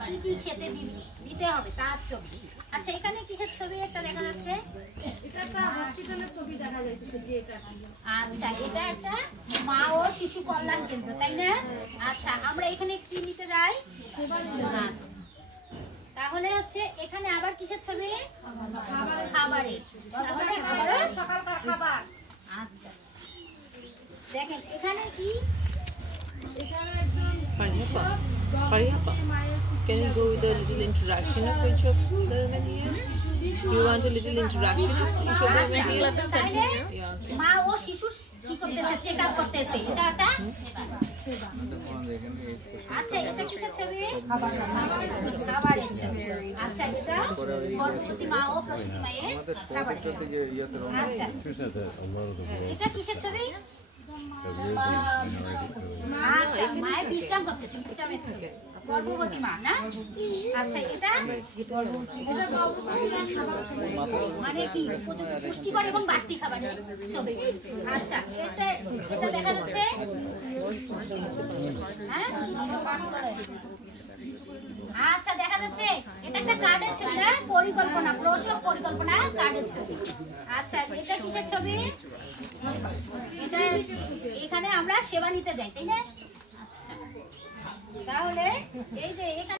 কি কি খেতে দিতে হবে তার ছবি। আচ্ছা এখানে কিসের ছবি একটা দেখা যাচ্ছে? এটা একটা হসপিটালের ছবি দেখা যাচ্ছে যে এটা। আচ্ছা এটা একটা মা ও শিশু কল্যাণ কেন্দ্র, তাই না? আচ্ছা আমরা এখানে কি নিতে যাই? তাহলে হচ্ছে এখানে আবার কিসের ছবি? খাবারের। তাহলে আবারও সকালকার খাবার। আচ্ছা দেখেন এখানে কি? এখানে একজন Pariappa, can you go with a little introduction of each of them in here? You want a little introduction of each of them in here? তাহলে Yeah, okay. মা ও শিশু কি করতেছে? চেক আপ করতেছে। এটা একটা আচ্ছা এটা কিসের ছবি? খাবারের ছবি। আচ্ছা এটা গর্ভবতী মা ও প্রসূতি মায়ের খাবারের ছবি। আচ্ছা এটা কিসের ছবি? আচ্ছা মায়ের বিশ্রাম করতেছে, বিশ্রামের ছবি। গর্ভবতী মা না? আচ্ছা এটা মানে কি পুষ্টিকর এবং বাড়তি খাবারের ছবি। আচ্ছা এটা এটা দেখা যাচ্ছে হ্যাঁ? আচ্ছা দেখা যাচ্ছে এটা একটা কার্ডের ছবি না? পরিকল্পনা, প্রসব পরিকল্পনা কার্ডের ছবি। আচ্ছা এটা কিসের ছবি? এটা এখানে আমরা সেবা নিতে যাই, তাই না? আচ্ছা তাহলে এই যে এখানে